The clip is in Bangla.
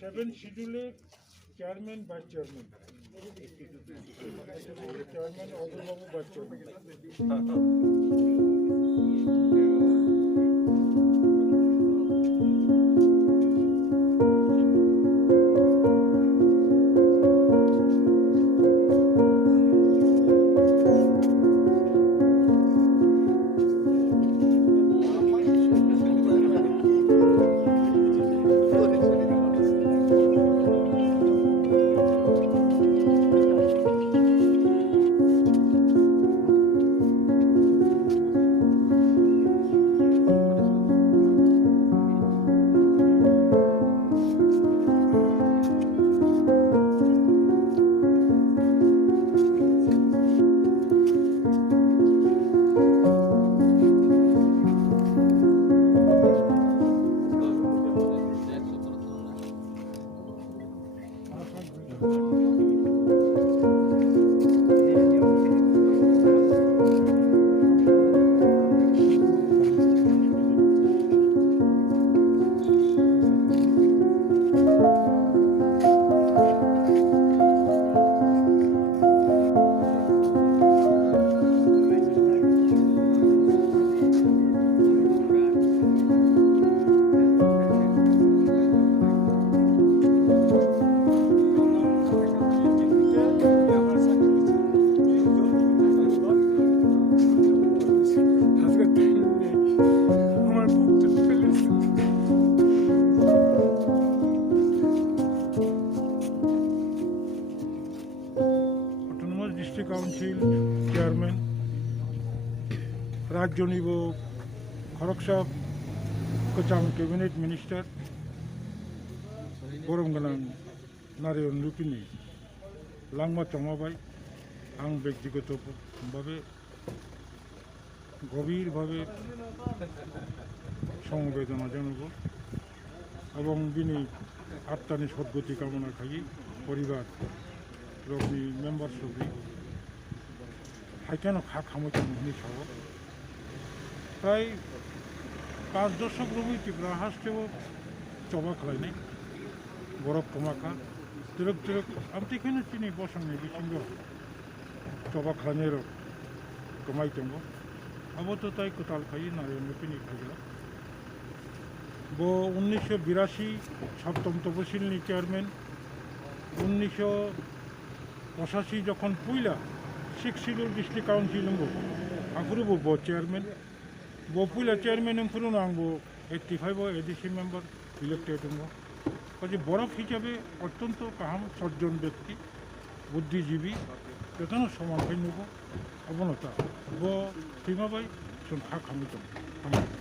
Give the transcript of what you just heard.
সেভেন শিডিউলে চেয়ারম্যান ভাইস চেয়ারম্যান চেয়ারম্যান অজয়বাবু ভাইস চেয়ারম্যান। কাউন্সিল চেয়ারম্যান রাজ্যনিব খরকসাব কচাম ক্যাবিनेट मिनिस्टार गरम गोनां नारायण लुपिनि लांमा चमाबाई आं व्यक्तिगतभावे गभीरभावे समवेदना जानांगौ এবং बिनि आत्मानि सद्गति कामना खाई परिवार रगनि मेम्बार्स रगनि हाइकेन खा खामोचन हनि साव प्राय 5 दशक रबि टिप्रा हास्टेव चबा खालायनाय बरफ कमाखा तिरक तिरक आमथिखैनो तिनि बसंनि बिथिंगो चबा खालायनाय रग कमाय दङ अबोथ' ताय कोताल खायो नारायण लुपिनि खायला वो 1982 सप्तम तपसिलनि चेयारमैन 1985 जखन पयला six Sidul District Council ang buko. Ang puro bo chairman. Bo pula chairman ang puro na ang bo 85 o 86 member elected ang bo. Kasi বরফ হিসাবে অত্যন্ত কাহাম সজ্জন ব্যক্তি বুদ্ধিজীবী তেতনো সমান নেব অবনতা ব সীমাবাই जों हा खालामदों